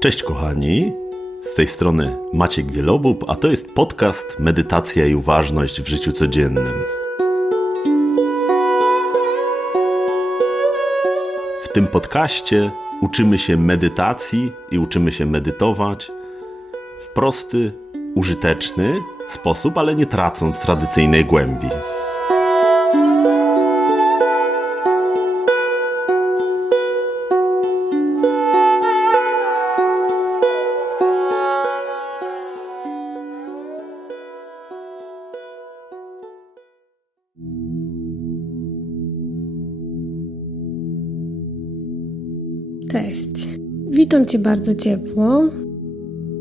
Cześć kochani, z tej strony Maciek Wielobub, a to jest podcast Medytacja i uważność w życiu codziennym. W tym podcaście uczymy się medytacji i uczymy się medytować w prosty, użyteczny sposób, ale nie tracąc tradycyjnej głębi. Cześć. Witam Cię bardzo ciepło.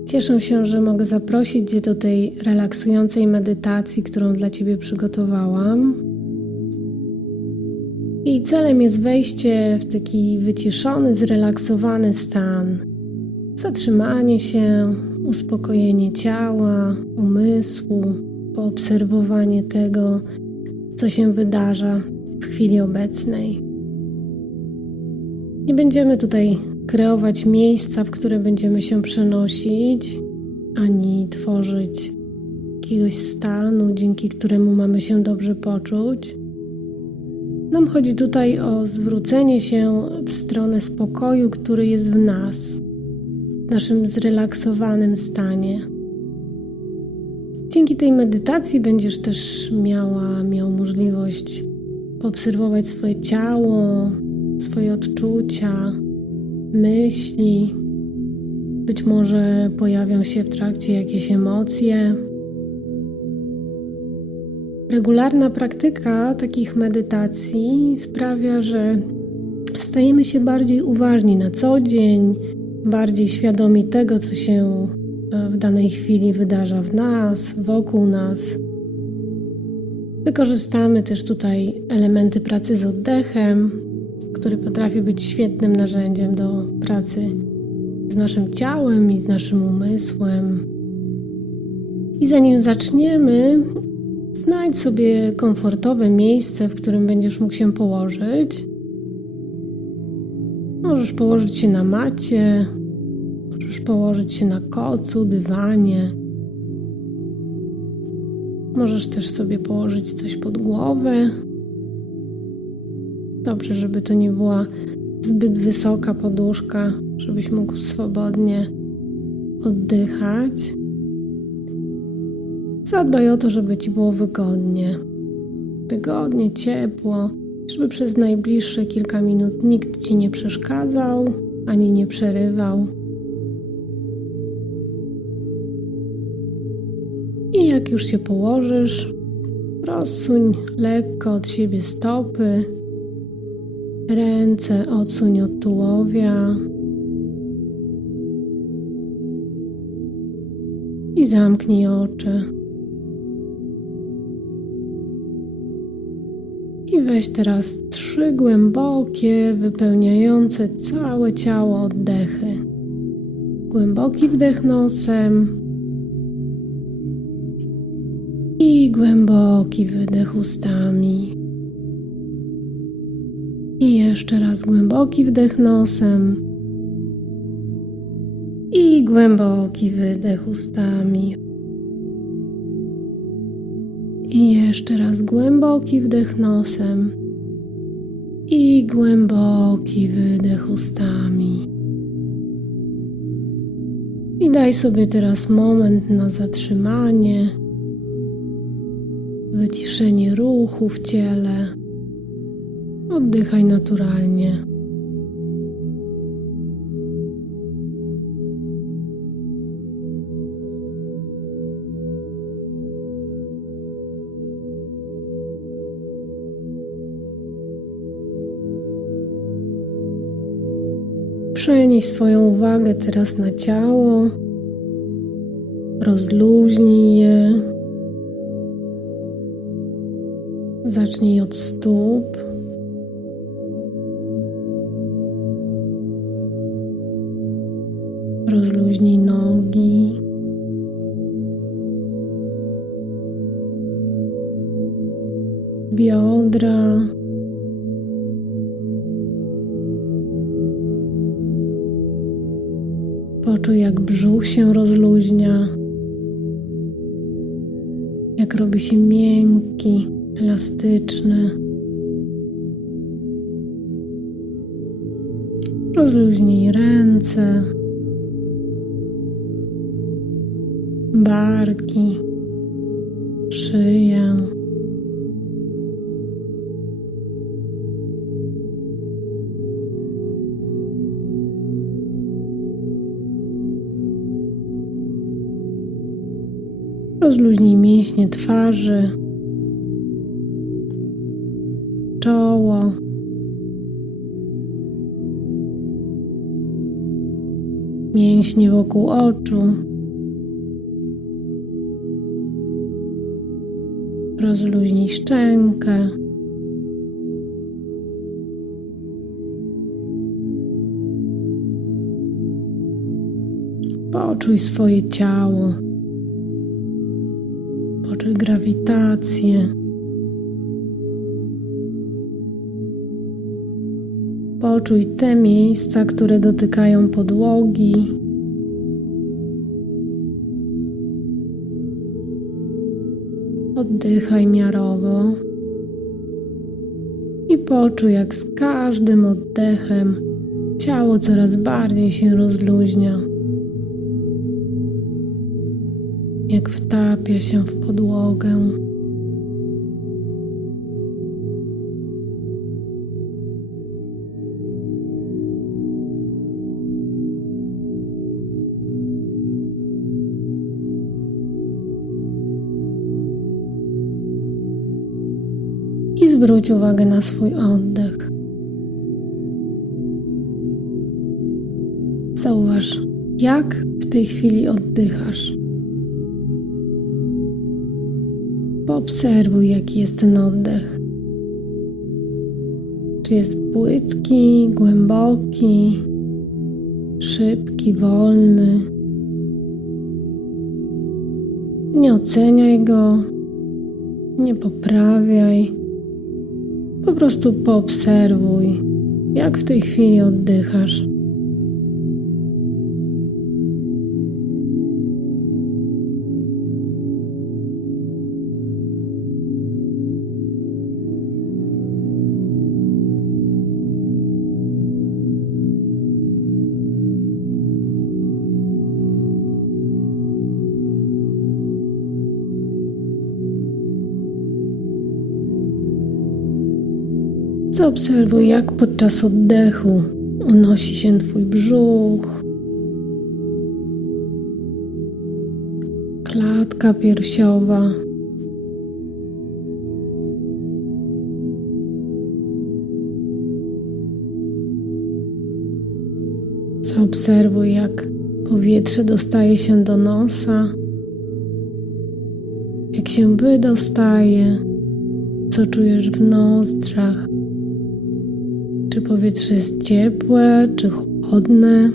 Cieszę się, że mogę zaprosić Cię do tej relaksującej medytacji, którą dla Ciebie przygotowałam. Jej celem jest wejście w taki wyciszony, zrelaksowany stan. Zatrzymanie się, uspokojenie ciała, umysłu, poobserwowanie tego, co się wydarza w chwili obecnej. Nie będziemy tutaj kreować miejsca, w które będziemy się przenosić, ani tworzyć jakiegoś stanu, dzięki któremu mamy się dobrze poczuć. Nam chodzi tutaj o zwrócenie się w stronę spokoju, który jest w nas, w naszym zrelaksowanym stanie. Dzięki tej medytacji będziesz też miała, miał możliwość poobserwować swoje ciało, swoje odczucia, myśli. Być może pojawią się w trakcie jakieś emocje. Regularna praktyka takich medytacji sprawia, że stajemy się bardziej uważni na co dzień, bardziej świadomi tego, co się w danej chwili wydarza w nas, wokół nas. Wykorzystamy też tutaj elementy pracy z oddechem, który potrafi być świetnym narzędziem do pracy z naszym ciałem i z naszym umysłem. I zanim zaczniemy, znajdź sobie komfortowe miejsce, w którym będziesz mógł się położyć. Możesz położyć się na macie, możesz położyć się na kocu, dywanie. Możesz też sobie położyć coś pod głowę, Dobrze, żeby to nie była zbyt wysoka poduszka, żebyś mógł swobodnie oddychać. Zadbaj o to, żeby ci było wygodnie. Wygodnie, ciepło, żeby przez najbliższe kilka minut nikt ci nie przeszkadzał ani nie przerywał. I jak już się położysz, rozsuń lekko od siebie stopy, Ręce odsuń od tułowia i zamknij oczy. I weź teraz trzy głębokie, wypełniające całe ciało oddechy. Głęboki wdech nosem i głęboki wydech ustami. Jeszcze raz głęboki wdech nosem. I głęboki wydech ustami. I jeszcze raz głęboki wdech nosem. I głęboki wydech ustami. I daj sobie teraz moment na zatrzymanie, wyciszenie ruchu w ciele. Oddychaj naturalnie. Przenieś swoją uwagę teraz na ciało. Rozluźnij je. Zacznij od stóp. Poczuj, jak brzuch się rozluźnia, jak robi się miękki, elastyczny. Rozluźnij ręce, barki, szyję. Rozluźnij mięśnie twarzy, czoło. Mięśnie wokół oczu. Rozluźnij szczękę. Poczuj swoje ciało. Grawitację. Poczuj te miejsca, które dotykają podłogi. Oddychaj miarowo i poczuj, jak z każdym oddechem ciało coraz bardziej się rozluźnia. Jak wtapia się w podłogę. i zwróć uwagę na swój oddech. Zauważ, jak w tej chwili oddychasz. Poobserwuj, jaki jest ten oddech. Czy jest płytki, głęboki, szybki, wolny. Nie oceniaj go, nie poprawiaj. Po prostu poobserwuj, jak w tej chwili oddychasz. Zaobserwuj, jak podczas oddechu unosi się Twój brzuch, klatka piersiowa. Zaobserwuj, jak powietrze dostaje się do nosa, jak się wydostaje, co czujesz w nozdrzach. Czy powietrze jest ciepłe, czy chłodne?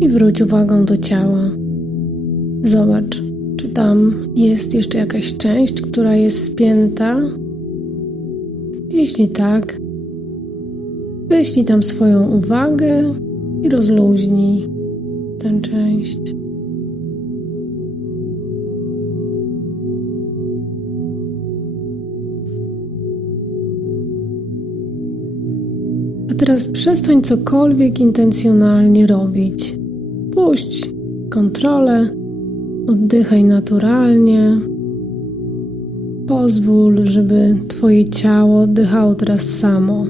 I wróć uwagą do ciała. Zobacz, tam jest jeszcze jakaś część, która jest spięta? Jeśli tak, wyślij tam swoją uwagę i rozluźnij tę część. A teraz przestań cokolwiek intencjonalnie robić. Puść kontrolę Oddychaj naturalnie. Pozwól, żeby Twoje ciało oddychało teraz samo.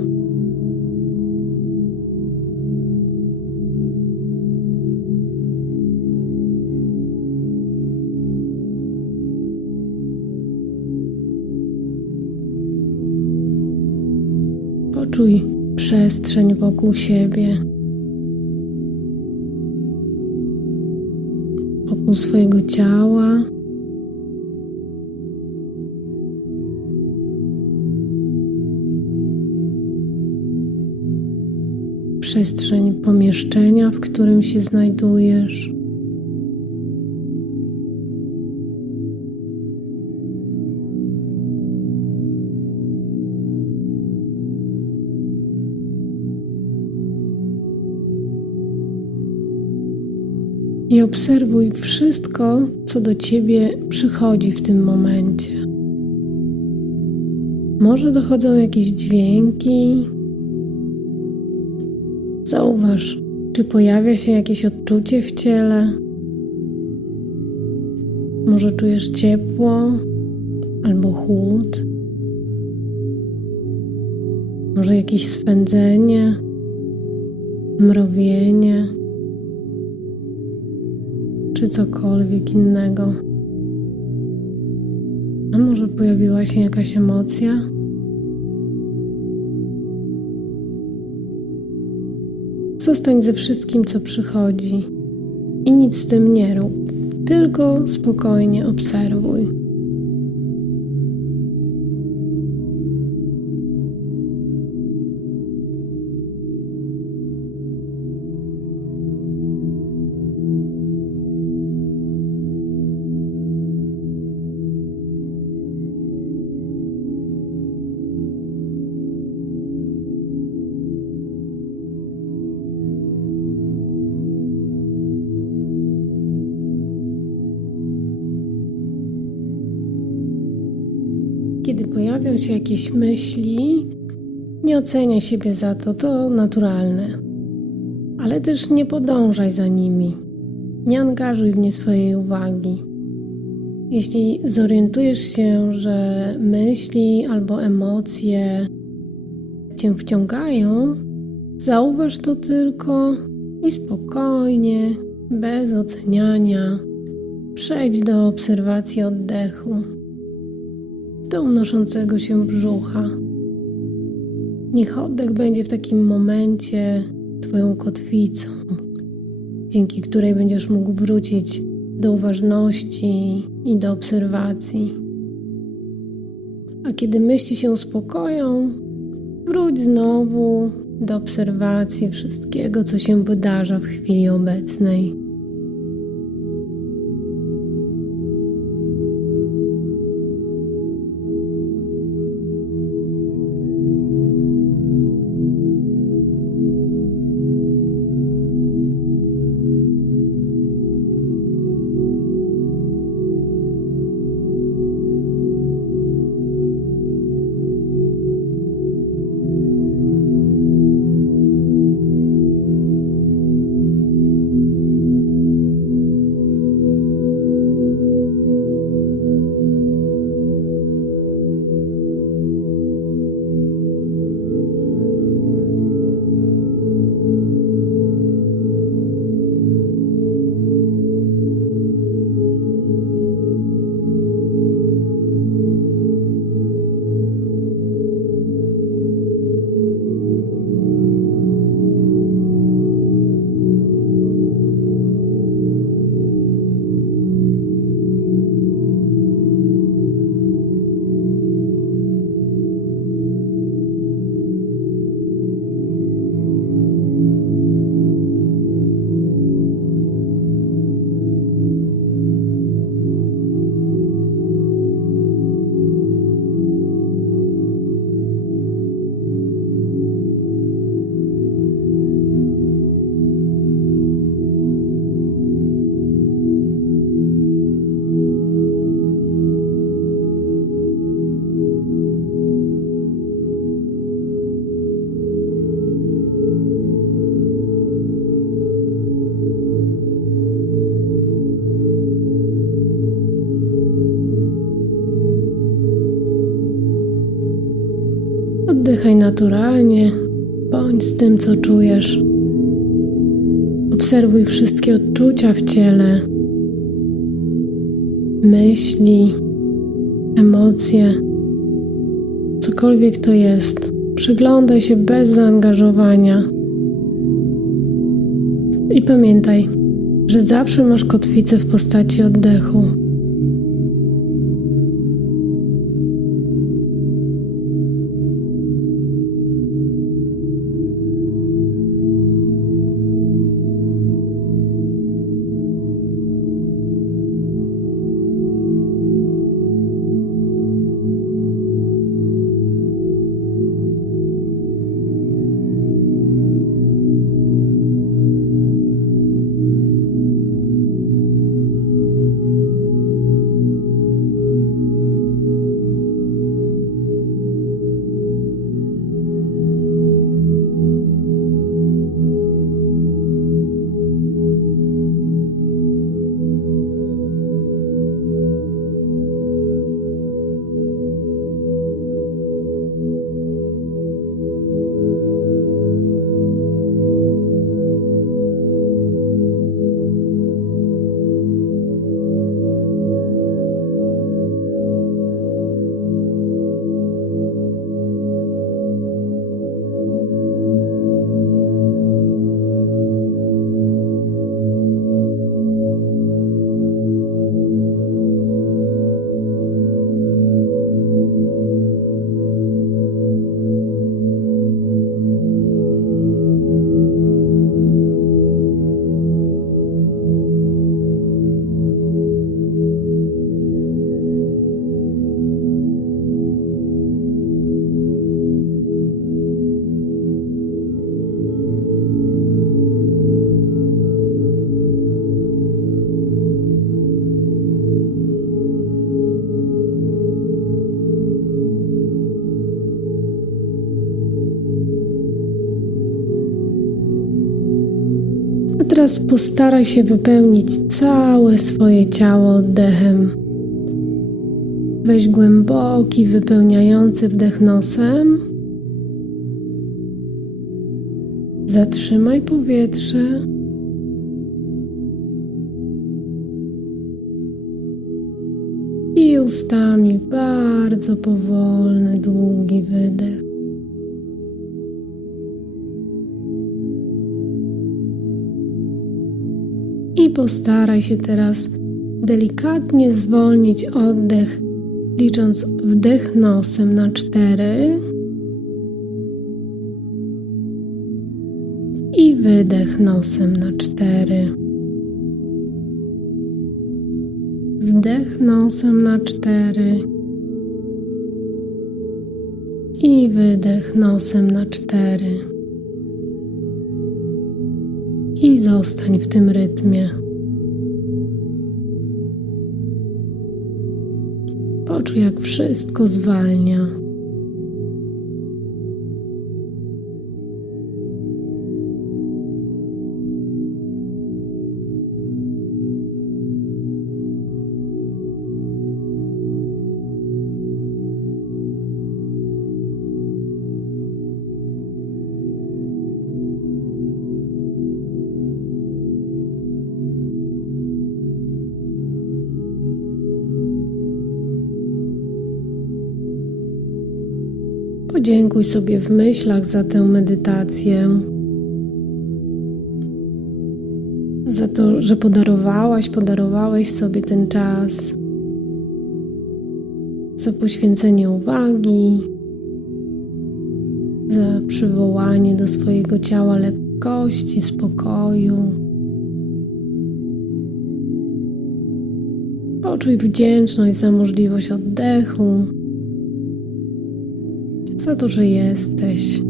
Poczuj przestrzeń wokół siebie. wokół swojego ciała. Przestrzeń pomieszczenia, w którym się znajdujesz. I obserwuj wszystko, co do ciebie przychodzi w tym momencie. Może dochodzą jakieś dźwięki. Zauważ, czy pojawia się jakieś odczucie w ciele. Może czujesz ciepło albo chłód. Może jakieś swędzenie, mrowienie czy cokolwiek innego. A może pojawiła się jakaś emocja? Zostań ze wszystkim, co przychodzi i nic z tym nie rób, tylko spokojnie obserwuj. Się jakieś myśli, nie oceniaj siebie za to, to naturalne. Ale też nie podążaj za nimi. Nie angażuj w nie swojej uwagi. Jeśli zorientujesz się, że myśli albo emocje cię wciągają, zauważ to tylko i spokojnie, bez oceniania, przejdź do obserwacji oddechu do unoszącego się brzucha. Niech oddech będzie w takim momencie Twoją kotwicą, dzięki której będziesz mógł wrócić do uważności i do obserwacji. A kiedy myśli się uspokoją, wróć znowu do obserwacji wszystkiego, co się wydarza w chwili obecnej. Naturalnie, bądź z tym, co czujesz. Obserwuj wszystkie odczucia w ciele, myśli, emocje, cokolwiek to jest. Przyglądaj się bez zaangażowania. I pamiętaj, że zawsze masz kotwicę w postaci oddechu. A teraz postaraj się wypełnić całe swoje ciało oddechem. Weź głęboki, wypełniający wdech nosem. Zatrzymaj powietrze. I ustami bardzo powolny, długi wydech. Postaraj się teraz delikatnie zwolnić oddech, licząc wdech nosem na cztery i wydech nosem na cztery. Wdech nosem na cztery i wydech nosem na cztery. I zostań w tym rytmie. Jak wszystko zwalnia. Podziękuj sobie w myślach za tę medytację, za to, że podarowałaś, podarowałeś sobie ten czas, za poświęcenie uwagi, za przywołanie do swojego ciała lekkości, spokoju. Poczuj wdzięczność za możliwość oddechu za że jesteś.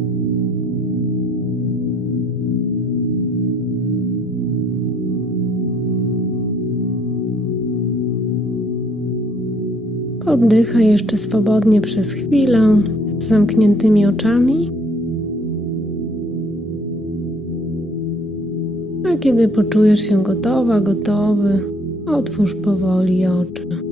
Oddychaj jeszcze swobodnie przez chwilę z zamkniętymi oczami. A kiedy poczujesz się gotowa, gotowy, otwórz powoli oczy.